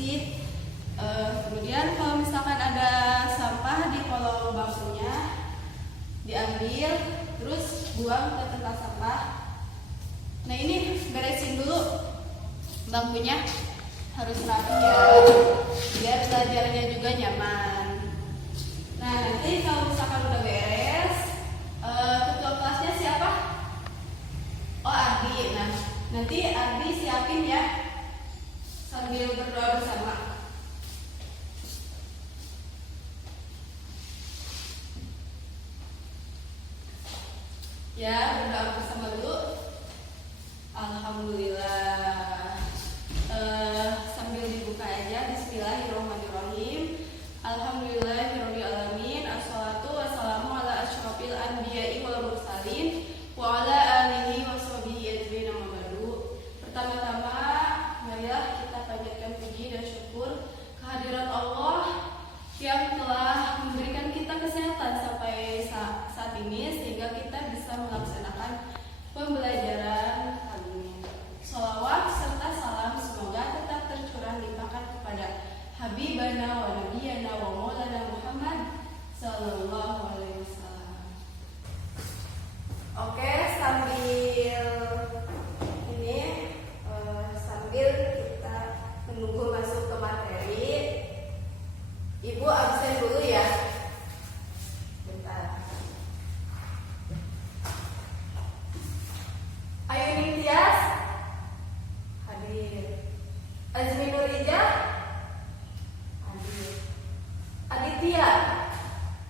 bersih. Kemudian kalau misalkan ada sampah di kolong bangkunya, diambil terus buang ke tempat sampah. Nah, ini beresin dulu bangkunya, harus rapi ya, biar belajarnya juga nyaman. Nah, nanti kalau misalkan udah beres, ketua kelasnya siapa? Oh, Ardi. Nah, nanti Ardi siapin ya, sambil berdoa bersama. Ya, berdoa bersama dulu. Alhamdulillah. Sambil dibuka aja. Bismillahirrahmanirrahim. Alhamdulillahirabbil alamin. Assalatu wassalamu ala asyrofil anbiya'i wal mursalin wa ala alihi washabihi ajmain. Amma ba'du. Pertama-tama, marilah kita panjatkan puji dan syukur kehadirat Allah yang telah memberikan kita kesehatan sampai saat ini sehingga kita bisa melaksanakan pembelajaran kali ini. Sholawat serta salam semoga tetap tercurah limpahkan kepada Habibana wa Nabiyana wa Maulana Muhammad sallallahu alaihi wasallam. Oke, sambil kita menunggu masuk ke materi, Ibu absen dulu ya. Bentar. Ayuning Tias hadir. Azmi Nurija hadir. Aditya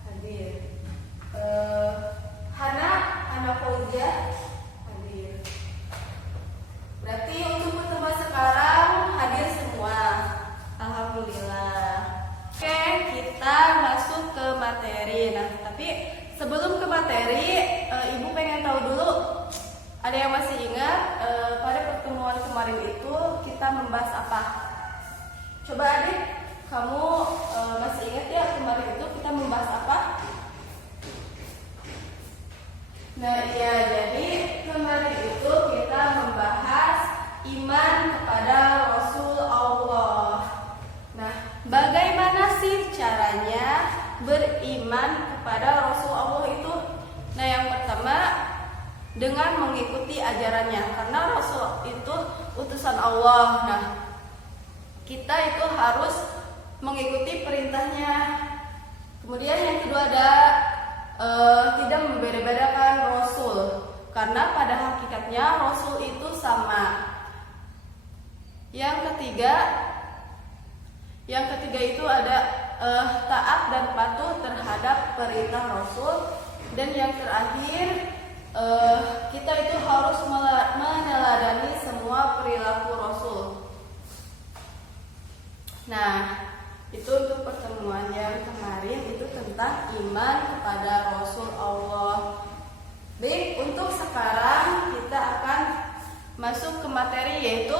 hadir. Hana Fauzia hadir. Berarti untuk pertemuan sekarang hadir semua. Alhamdulillah. Oke, kita masuk ke materi. Nah, tapi sebelum ke materi, Ibu pengen tahu dulu, ada yang masih ingat pada pertemuan kemarin itu kita membahas apa? Coba Adik, kamu masih ingat ya kemarin itu kita membahas apa? Nah, iya, jadi kemarin itu kita membahas iman kepada Rasul Allah. Nah, bagaimana sih caranya beriman kepada Rasul Allah itu? Nah, yang pertama dengan mengikuti ajarannya, karena Rasul itu utusan Allah. Nah, kita itu harus mengikuti perintahnya. Kemudian yang kedua ada tidak membeda-bedakan Rasul, karena pada hakikatnya Rasul itu sama. Yang ketiga itu ada taat dan patuh terhadap perintah Rasul. Dan yang terakhir, kita itu harus meneladani semua perilaku Rasul. Nah, itu untuk pertemuan yang kemarin itu tentang iman kepada Rasul Allah. Baik, untuk sekarang kita akan masuk ke materi yaitu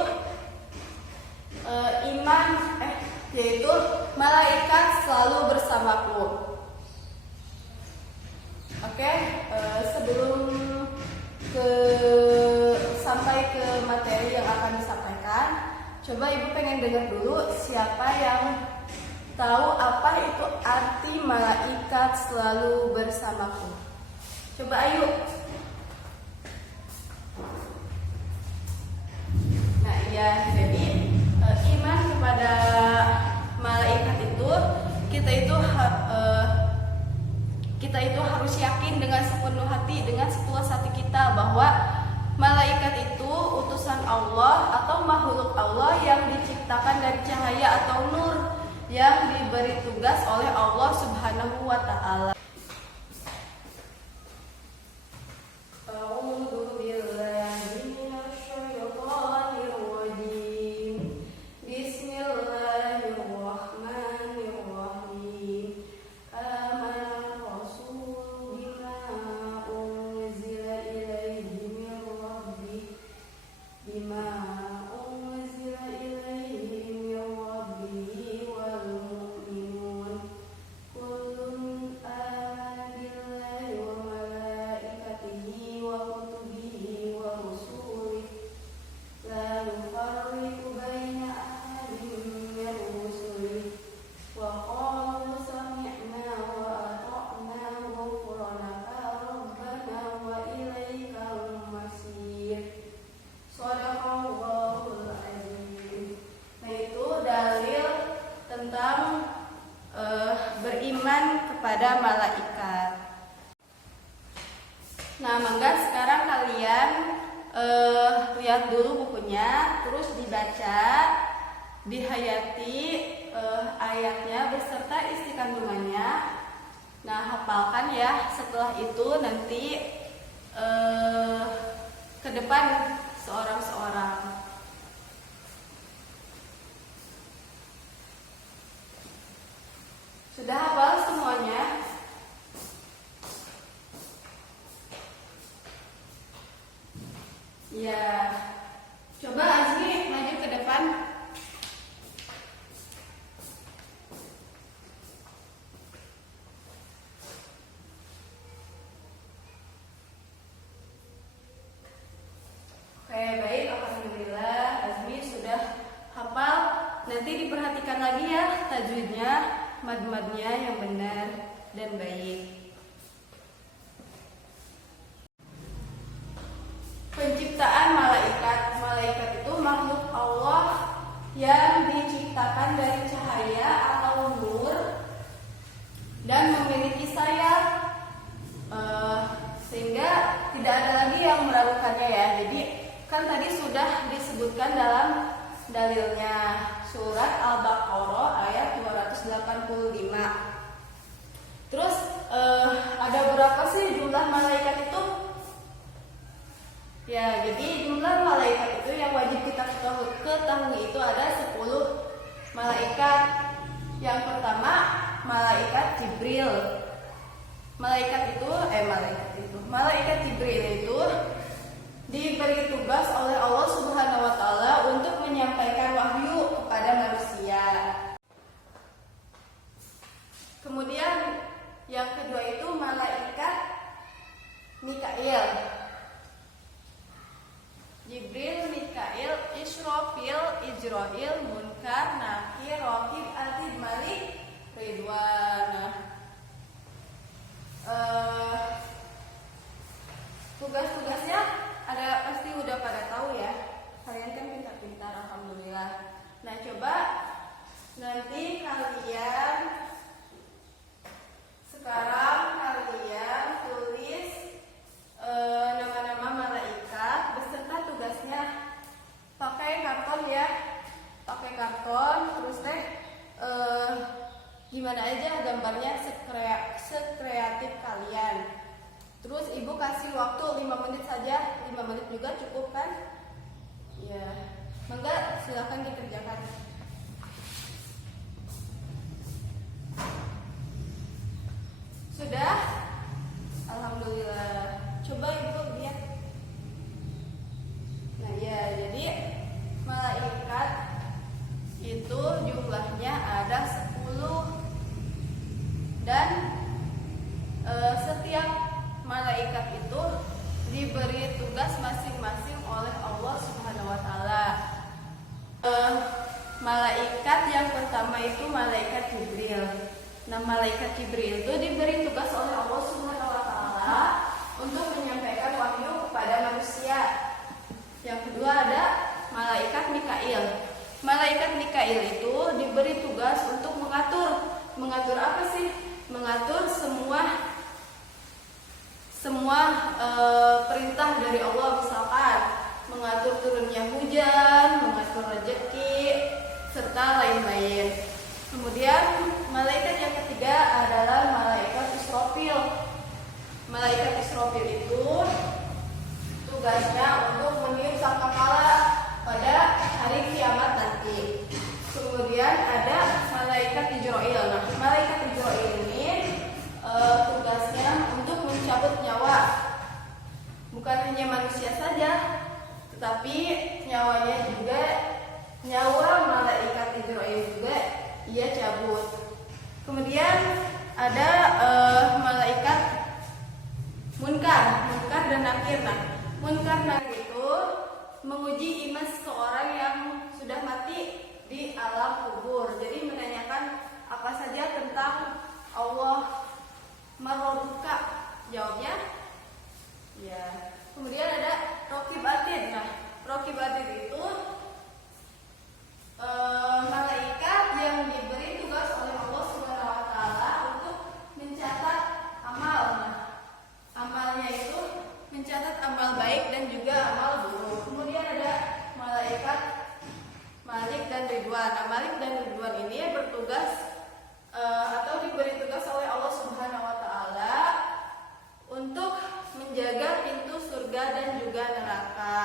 yaitu malaikat selalu bersamaku. Oke, sebelum sampai ke materi yang akan disampaikan, coba Ibu pengen dengar dulu siapa yang tahu apa itu arti malaikat selalu bersamaku. Coba ayo. Nah, ya, jadi iman kepada malaikat itu kita itu harus yakin dengan sepenuh hati, dengan setulus hati kita bahwa malaikat itu utusan Allah atau makhluk Allah yang diciptakan dari cahaya atau nur yang diberi tugas oleh Allah Subhanahu wa taala. kepada malaikat. Nah, mangga sekarang kalian lihat dulu bukunya, terus dibaca, dihayati ayatnya beserta isi kandungannya. Nah, hafalkan ya. Setelah itu nanti ke depan seorang-seorang. Sudah hafal semuanya? Ya. Coba Azmi maju ke depan. Oke, baik. Alhamdulillah Azmi sudah hafal. Nanti diperhatikan lagi ya tajwidnya, mad-madnya yang benar dan baik. Penciptaan malaikat. Malaikat itu makhluk Allah yang diciptakan dari cahaya atau nur dan memiliki sayap, sehingga tidak ada lagi yang meragukannya ya. Jadi kan tadi sudah disebutkan dalam dalilnya, surat Al-Baqarah ayat 285. Terus ada berapa sih jumlah malaikat itu? Ya, jadi jumlah malaikat itu yang wajib kita ketahui itu ada 10 malaikat. Yang pertama, malaikat Jibril. Malaikat Jibril itu diberi tugas oleh Allah Subhanahu wa taala untuk menyampaikan wahyu kepada manusia. Kemudian yang kedua itu malaikat Mikail. Jibril, Mikail, Israfil, Ijrail, Munkar, Nakir, Raqib, Atid, Malik, Ridwan. Tugas-tugasnya ada, pasti udah pada tahu ya. Kalian kan pintar-pintar, alhamdulillah. Nah, coba nanti kalian sekarang tulis nama-nama malaikat beserta tugasnya. Pakai karton ya, pakai karton. Terus gimana aja gambarnya sekreatif kalian. Terus ibu kasih waktu 5 menit saja, 5 menit juga cukup kan? Ya, mangga silakan dikerjakan. Sudah? Alhamdulillah. Coba ibu lihat. Nah ya, jadi malaikat itu jumlahnya ada 10. Dan setiap malaikat itu diberi tugas masing-masing oleh Allah Subhanahu wa taala. Malaikat yang pertama itu malaikat Jibril. Nah, malaikat Jibril itu diberi tugas oleh Allah Subhanahu wa taala untuk menyampaikan wahyu kepada manusia. Yang kedua ada malaikat Mikail. Malaikat Mikail itu diberi tugas untuk mengatur apa sih? Mengatur semua perintah dari Allah, misalkan mengatur turunnya hujan, mengatur rezeki, serta lain-lain. Kemudian malaikat yang ketiga adalah malaikat Israfil. Malaikat Israfil itu tugasnya untuk meniup sangkakala pada hari kiamat nanti. Kemudian ada malaikat Ijrail. Nah, malaikat Ijrail ini tugasnya untuk mencabut nyawa. Bukan hanya manusia saja, tetapi nyawa malaikat Ijrail juga ia cabut. Kemudian ada malaikat Munkar dan Nakir. Nah, Munkar Nakir itu menguji iman seseorang yang sudah mati di alam kubur. Jadi menanyakan apa saja tentang Allah. Marobuka, jawabnya ya. Kemudian ada Raqib Atid. Nah, Raqib Atid itu malaikat yang diberi tugas oleh Allah Subhanahu wa taala untuk mencatat Ridwan. Nah, Malik dan Ridwan ini bertugas atau diberi tugas oleh Allah Subhanahu wa taala untuk menjaga pintu surga dan juga neraka.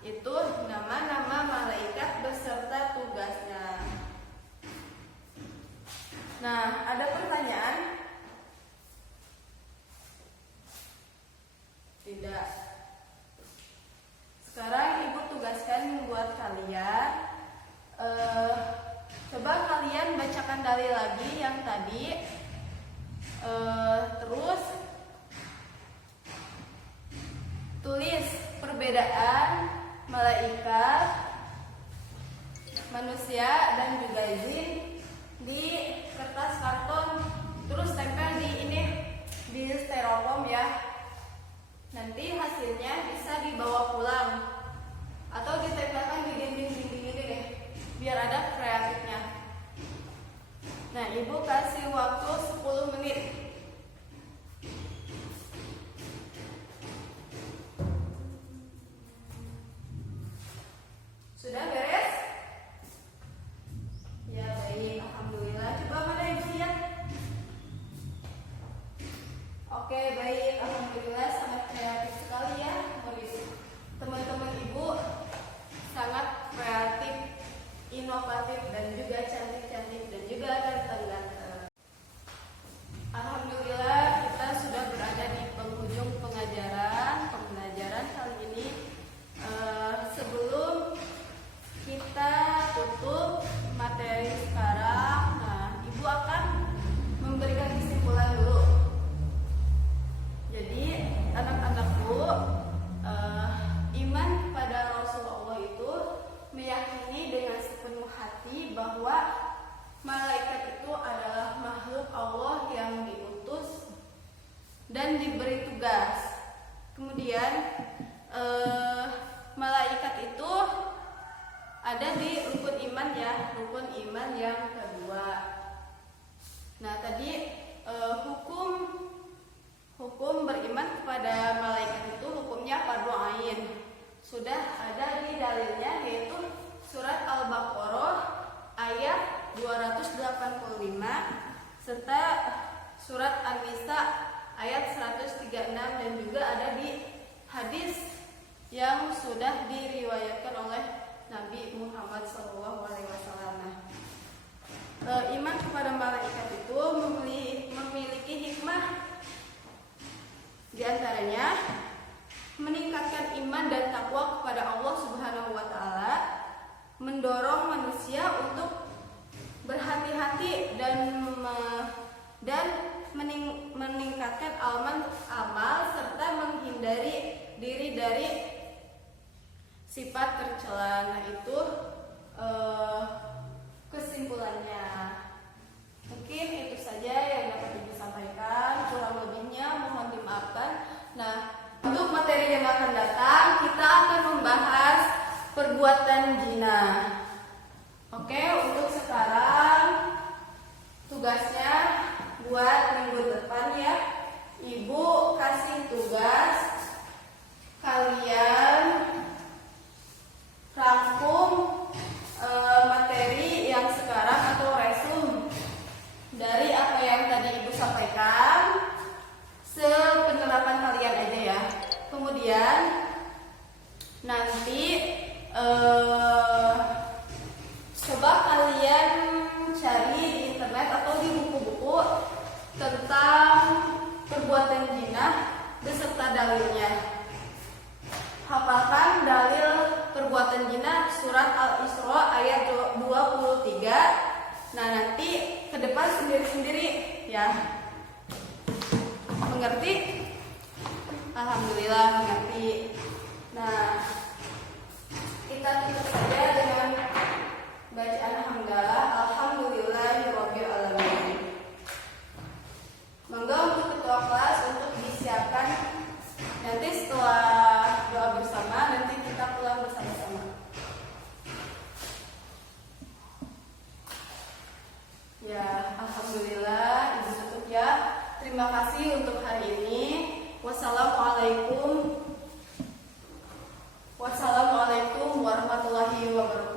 Itu nama-nama malaikat beserta tugasnya. Nah, ada pertanyaan? Tidak. Sekarang Ibu tugaskan buat kalian. Coba kalian bacakan dalil lagi yang tadi. Terus tulis perbedaan malaikat, manusia dan juga jin di kertas karton. Terus tempel di styrofoam ya. Nanti hasilnya bisa dibawa pulang atau ditempelkan di dinding-dinding ini deh, biar ada kreatifnya. Nah, Ibu kasih waktu 10 menit. Sudah beres? Ya, baik. Alhamdulillah. Coba mana yang siap? Oke, baik. Alhamdulillah, sangat kreatif sekali ya. Teman-teman Ibu sangat kreatif, inovatif, dan juga cantik-cantik, dan juga ganteng-ganteng. Alhamdulillah, kita sudah berada di penghujung pembelajaran kali ini. Sebelum kita tutup materi sekarang, nah, Ibu akan memberikan kesimpulan dulu. Jadi, anak-anakku, iman pada Rasulullah itu meyakini dengan sepenuh hati bahwa malaikat itu adalah makhluk Allah yang diutus dan diberi tugas. Kemudian malaikat itu ada di rukun iman ya, rukun iman yang kedua. Nah, tadi hukum beriman kepada malaikat itu hukumnya fardu ain. Sudah ada di dalilnya, yaitu surat Al-Baqarah ayat 285 serta surat An-Nisa ayat 136, dan juga ada di hadis yang sudah diriwayatkan oleh Nabi Muhammad SAW. Iman kepada malaikat itu memiliki hikmah. Di antaranya meningkatkan iman dan takwa kepada Allah Subhanahu wa taala, mendorong manusia untuk berhati-hati dan meningkatkan amal serta menghindari diri dari sifat tercela. Nah, itu kesimpulannya. Mungkin itu saja yang dapat Ibu sampaikan. Kurang lebihnya mohon dimaafkan. Nah, untuk materi yang akan datang, kita akan membahas perbuatan zina. Oke, untuk sekarang tugasnya buat minggu depan ya. Ibu kasih tugas kalian rangkum materi yang sekarang atau resume dari apa yang tadi Ibu sampaikan, sepenerapan kalian aja ya. Kemudian nanti coba kalian cari di internet atau di buku-buku tentang perbuatan zina beserta dalilnya. Hafalkan dalil perbuatan zina surat Al-Isra ayat 23. Nah, nanti ke depan sendiri-sendiri ya. Mengerti? Alhamdulillah mengerti. Nah, kita tutup saja dengan bacaan hamdalah. Alhamdulillahirabbil alamin. Monggo untuk ketua kelas untuk disiapkan. Nanti setelah doa bersama, nanti kita pulang bersama-sama. Ya, alhamdulillah, Ibu tutup ya. Terima kasih untuk hari ini. Wassalamualaikum warahmatullahi wabarakatuh.